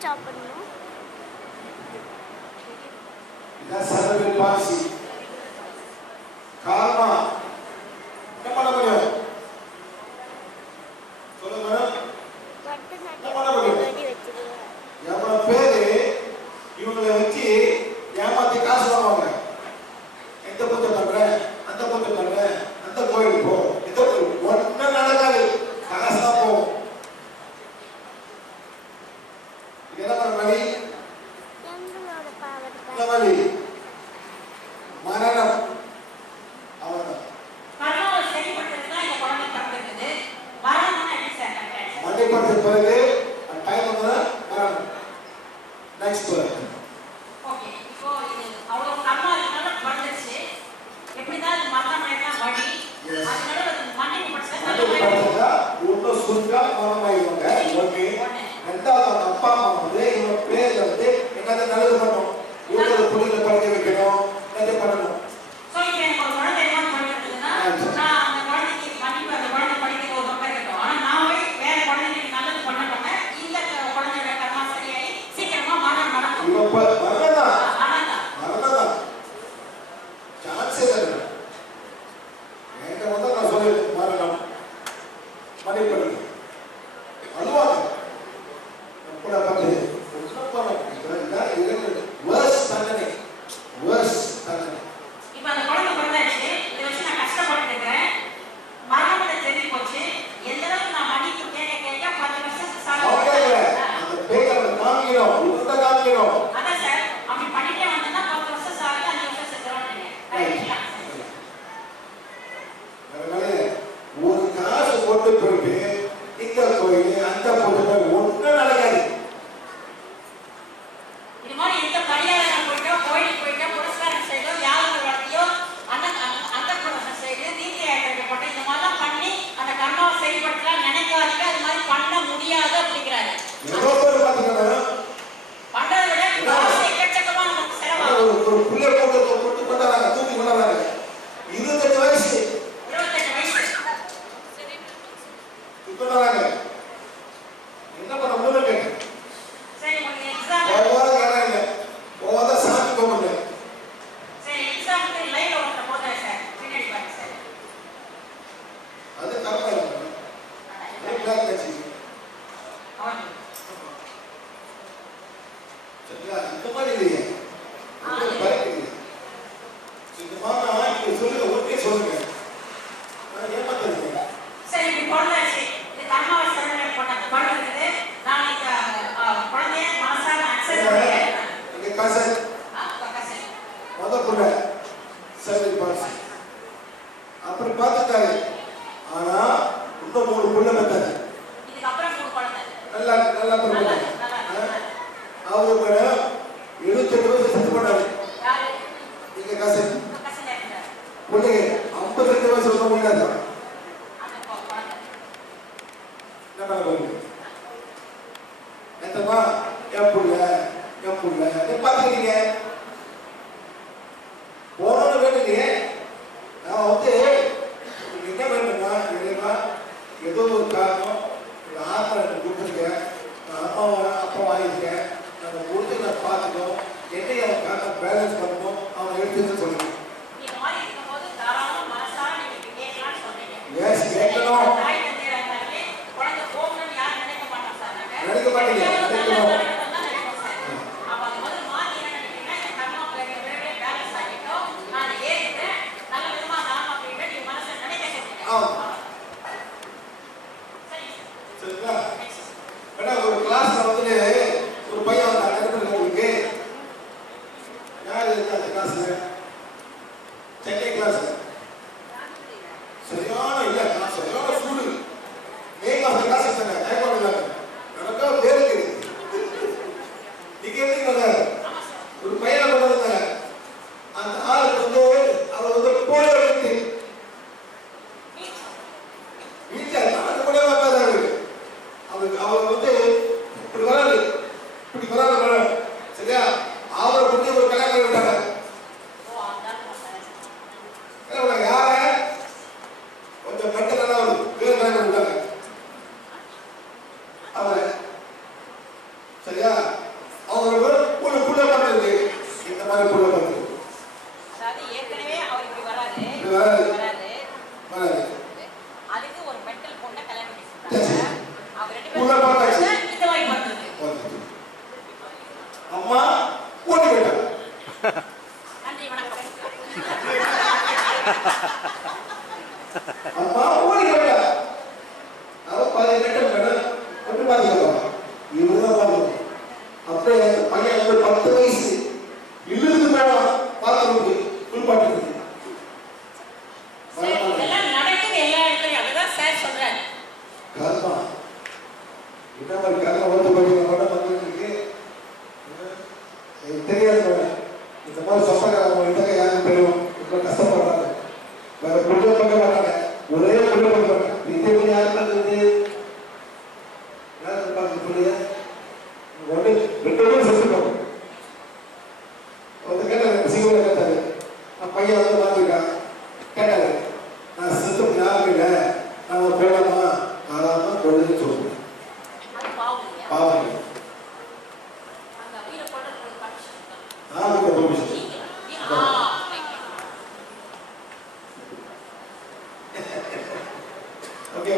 Stop பண்ணணும். இதான் செலவு பாலிசி. காரணம் என்ன பண்ண முடியும் சொல்லுங்க. என்ன பண்ண முடியும்? எவ்வளவு பேரு இவங்களை வச்சு ஏமாத்தி காசு வாங்குவாங்க. எந்த பூஜை பண்றேன், அந்த பூஜை பண்றேன், அந்த கோயிலுக்கு போ, இந்த ஒன்னும் நடக்காது, காசா போகும். என்ன பண்ண வழி? என்ன வழி? மரணம். அவர்தான் மன்னிப்பட்ட பிறகு டைம் வந்து மரணம். Next okay. இப்போ இது அவ்வளவு கர்மா இருக்கனால வந்துச்சு. எப்படிதான் அது மரணம் ஆயிட்டா வழி. அதனால மன்னிப்பு படுத்தா ஒன்னு சுருக்கா மரணமாயிடுவாங்க. ஓகே. ரெண்டாவது அப்பா அம்மா வந்து இவங்க பேர்ல வந்து என்னது நல்லது பண்ணணும். இவங்க புள்ளிகளை படிக்க வைக்கணும். என்னது பண்ணணும். சோ இப்போ எனக்கு ஒரு குழந்தை என்ன பண்ணிருக்குன்னா நான் அந்த குழந்தைக்கு மன்னிப்பு அந்த குழந்தை படிக்க ஒரு பக்கம் இருக்கட்டும். ஆனா நான் போய் வேற குழந்தைக்கு நல்லது பண்ண இந்த குழந்தையோட கர்மா சரியாயி சீக்கிரமா மரணம் நடக்கும். இவங்க மரணம் மரணம் சான்ஸே இல்லை. எங்க வந்து நான் சொல்லி மரணம் மன்னிப்பு அழுவாங்க. கூட பார்த்து இப்ப அந்த குழந்தை பிறந்தாச்சு. இதை வச்சு நான் கஷ்டப்பட்டு இருக்கிறேன். மரணத்தை தெரிஞ்சு போச்சு. எந்த அளவுக்கு நான் மன்னிப்பு கேட்க 10 வருஷத்துக்கு அதான் சார் அப்படி பண்ணிட்டே வந்தா 10 வருஷம் சாகுது, 5 வருஷம் செத்துறோம். ஒரு காசு போட்டு போயிட்டு இந்த கோயில் அந்த கோயில் ஒன்னும் நடக்காது. இது மாதிரி எந்த பரிகாரம் போயிட்டோ கோயிலுக்கு போயிட்டோ புரஸ்காரம் செய்தோ யாரும் வளர்த்தியோ அந்த புரஸ்காரம் செய்து நீதி ஆயிட்டப்பட்ட இந்த மாதிரிலாம் பண்ணி அந்த கர்மாவை செயல்படுத்தலாம் நினைக்காதீங்க. அது மாதிரி பண்ண முடியாது அப்படிங்கிறாரு. பண்றதை விட எக்கச்சக்கமா நமக்கு செலவாகும். ஒரு பிள்ளை போட்டு கொண்டாடுறாங்க, தூக்கி கொண்டாடுறாங்க. 28 வயசு கொண்டாடுறாங்க. என்ன பண்ண முடியல கேட்டேன். சரி உங்களுக்கு எக்ஸாம் போவாத சாமி கும்பிடல. சரி எக்ஸாமுக்கு லைவ் ஓட்ட போதா சார் பின்னாடி பாருங்க சார். அது கரெக்டா இருக்கு. பிளாக் கட்சி சரியா இந்த மாதிரி இல்லையே. இந்த மாதிரி சொல்லுங்க, ஓகே சொல்லுங்க. ஏமாத்துறீங்க. சரி இப்படி போடாச்சு. இது கர்மாவை சரணை போட்ட படம் இருக்குது. நான் இந்த குழந்தைய மாசான அக்சஸ் பண்ணிட்டேன். இங்க காசு மொத புள்ள சரி பாஸ் அப்படி பார்த்துட்டாரு. ஆனா இன்னும் 3 புள்ள பெற்றாரு. இதுக்கு அப்புறம் 3 குழந்தை நல்லா நல்லா பண்ணுங்க. அவரு 78 வயசு செத்து போனாரு. யாரு? நீங்க காசு கசில இருந்தார். புள்ளை 52 வயசு வந்து முடியாது. அந்த குழந்தை என்ன பண்ண போறீங்க? எத்தமா என் புள்ள பார்த்துக்கிறீங்க. போனோன்னு வேண்டிய நான் வந்து என்ன வேணுமா இல்லைன்னா ஏதோ ஒரு காரணம் ஆத்திரம் எனக்கு கொடுத்துருக்கேன். நான் அப்பா வாங்கியிருக்கேன். நம்ம கொடுத்து நான் பார்த்துக்கணும். என்னைய அவன் காரணம் பேலன்ஸ் பண்ணணும். அவன் எடுத்துன்னு சொல்லுங்க. இந்த மாதிரி இருக்கும்போது தாராளமா மனசார நீங்க கேட்கலாம்னு சொல்றீங்க. எஸ் கேட்கணும். தாய் தந்தையராகவே குழந்தை போகணும்னு யாரும் நினைக்க மாட்டாங்க சார். நினைக்க மாட்டீங்க. நினைக்கணும். அப்ப அது வந்து மாறி என்ன நினைக்கிறீங்கன்னா இந்த கர்மா விரைவே பேலன்ஸ் ஆகிட்டோம். நான் ஏற்றுக்கிறேன். நல்ல விதமா தாராளமா போயிட்டு நீங்க மனசுல நினைக்க சொல்றீங்க. சரிங்களா? ஏன்னா ஒரு கிளாஸ்ல வந்து ஒரு பையன் வந்து அனுப்பிருக்கு. யாரு இருக்கா அந்த கிளாஸ்ல? சென்னை கிளாஸ்ல சரியான இல்ல நான் சரியான சூடு. நீங்க அந்த கிளாஸ் தானே டைம் இல்லாம எனக்கா பேரு நீங்க இருந்தீங்க. ஒரு பையனை கொண்டு அந்த ஆளுக்கு வந்து அவர் வந்து போலியோ எடுத்து அம்மா ஓடி போயிட்டா. அவ 18 மேடம் எப்படி பாத்துக்கலாம். இவதான் பாத்துக்கணும். அப்படியே பையன் 10 வயசு இல்லுக்கு மேடம் பாத்துருக்கு ஃபுல் பாட்டு. இதெல்லாம் நடக்குது எல்லா இடத்துலயும். அதுதான் சார் சொல்றாரு. காரணமா என்ன மாதிரி காரணம் வந்து போய் மேடம் வந்துருக்கு. தெரியாது மேடம். இந்த மாதிரி சொந்தக்காரங்க இடத்துக்கு யாரும் தெரியும். ரொம்ப கஷ்டப்படுறாங்க. வேற புள்ள பண்ண மாட்டாங்க. ஒரே புள்ள பண்ணுறாங்க. இதே மாதிரி யாரும் பண்ணுறது யாரும் பார்க்க புள்ளைய ஒன்று 2 பேரும் செத்துட்டோம். வந்து கேட்டாரு சிங்கோட கேட்டாரு. நான் பையன் வந்து வாங்கிருக்கான். கேட்டாரு நான் செத்து யாரும் இல்லை. நான் போகலாமா ஆறாம கொள்ளுன்னு சொல்லுவேன். பாவம் ஓகே